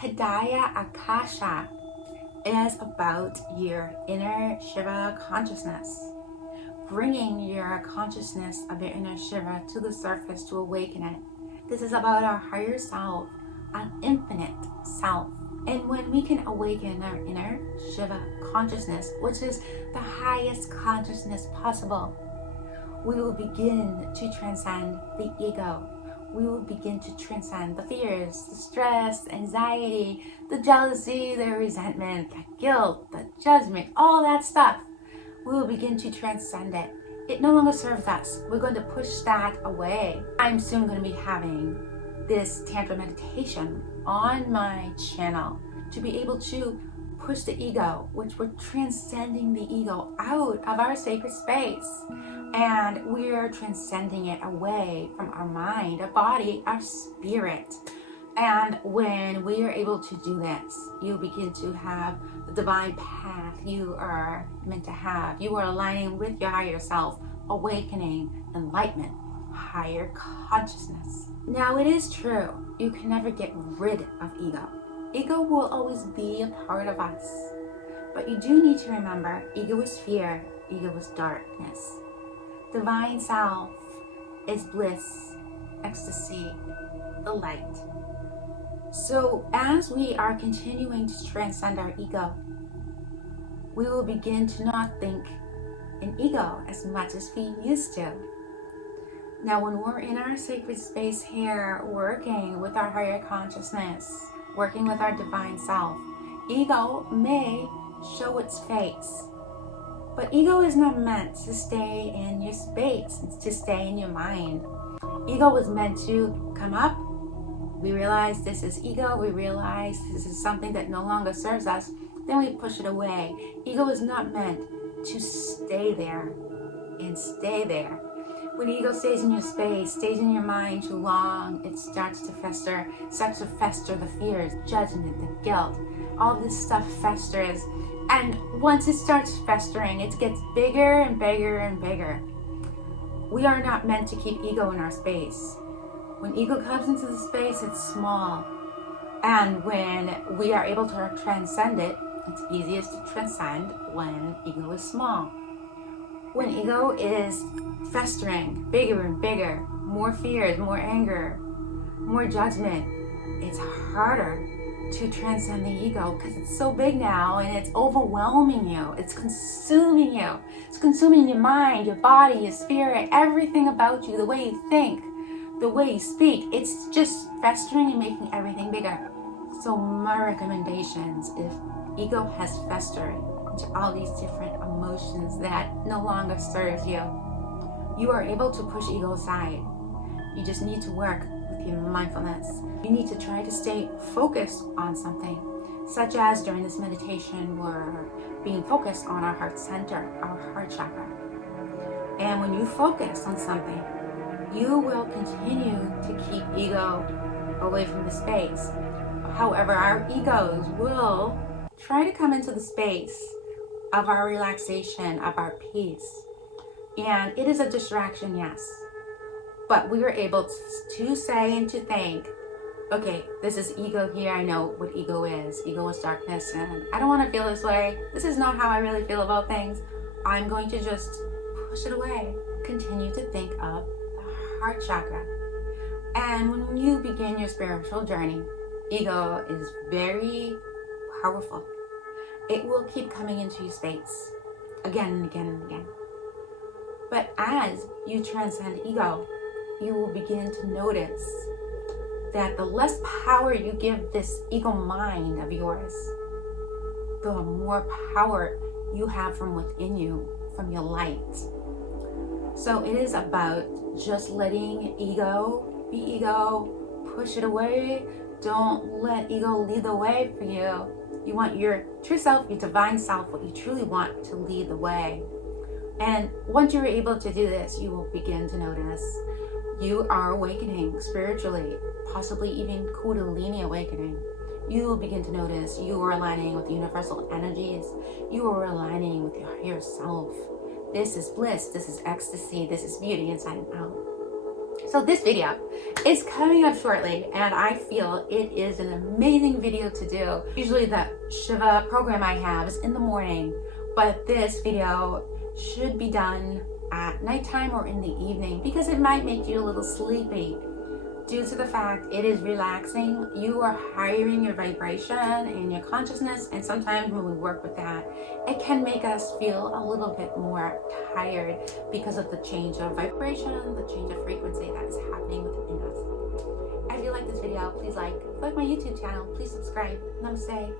Hidaya Akasha is about your inner Shiva consciousness, bringing your consciousness of your inner Shiva to the surface to awaken it. This is about our higher self, an infinite self. And when we can awaken our inner Shiva consciousness, which is the highest consciousness possible, we will begin to transcend the ego. We will begin to transcend the fears, the stress, anxiety, the jealousy, the resentment, the guilt, the judgment, all that stuff. We will begin to transcend it. It no longer serves us. We're going to push that away. I'm soon going to be having this Tantra meditation on my channel to be able to push the ego, which we're transcending the ego out of our sacred space. And we're transcending it away from our mind, our body, our spirit. And when we are able to do this, you begin to have the divine path you are meant to have. You are aligning with your higher self, awakening, enlightenment, higher consciousness. Now, it is true, you can never get rid of ego. Ego will always be a part of us. But you do need to remember, ego is fear, ego is darkness. Divine self is bliss, ecstasy, the light. So as we are continuing to transcend our ego, we will begin to not think in ego as much as we used to. Now, when we're in our sacred space here, working with our higher consciousness, working with our divine self, ego may show its face. But ego is not meant to stay in your space, it's to stay in your mind. Ego was meant to come up. We realize this is ego. We realize this is something that no longer serves us. Then we push it away. Ego is not meant to stay there and stay there. When ego stays in your space, stays in your mind too long, it starts to fester the fears, judgment, the guilt. All this stuff festers. And once it starts festering, it gets bigger and bigger and bigger. We are not meant to keep ego in our space. When ego comes into the space, it's small. And when we are able to transcend it, it's easiest to transcend when ego is small. When ego is festering, bigger and bigger, more fears, more anger, more judgment, it's harder to transcend the ego because it's so big now and it's overwhelming you. It's consuming you. It's consuming your mind, your body, your spirit, everything about you, the way you think, the way you speak. It's just festering and making everything bigger. So my recommendations, if ego has festered into all these different emotions that no longer serves you, you are able to push ego aside. You just need to work with your mindfulness. You need to try to stay focused on something, such as during this meditation, we're being focused on our heart center, our heart chakra. And when you focus on something, you will continue to keep ego away from the space. However, our egos will try to come into the space of our relaxation, of our peace. And it is a distraction, yes. But we were able to say and to think, okay, this is ego here. I know what ego is. Ego is darkness, and I don't want to feel this way. This is not how I really feel about things. I'm going to just push it away. Continue to think of the heart chakra. And when you begin your spiritual journey, ego is very powerful. It will keep coming into your space again and again and again. But as you transcend ego, you will begin to notice that the less power you give this ego mind of yours, the more power you have from within you, from your light. So it is about just letting ego be ego, push it away. Don't let ego lead the way for you. You want your true self, your divine self, what you truly want to lead the way. And once you're able to do this, you will begin to notice you are awakening spiritually, possibly even Kundalini awakening. You will begin to notice you are aligning with universal energies. You are aligning with your higher self. This is bliss. This is ecstasy. This is beauty inside and out. So this video is coming up shortly, and I feel it is an amazing video to do. Usually the Shiva program I have is in the morning, but this video should be done at nighttime or in the evening because it might make you a little sleepy. Due to the fact it is relaxing, you are hiring your vibration and your consciousness, and sometimes when we work with that, it can make us feel a little bit more tired because of the change of vibration, the change of frequency that is happening within us. If you like this video, please like my YouTube channel, please subscribe. Namaste.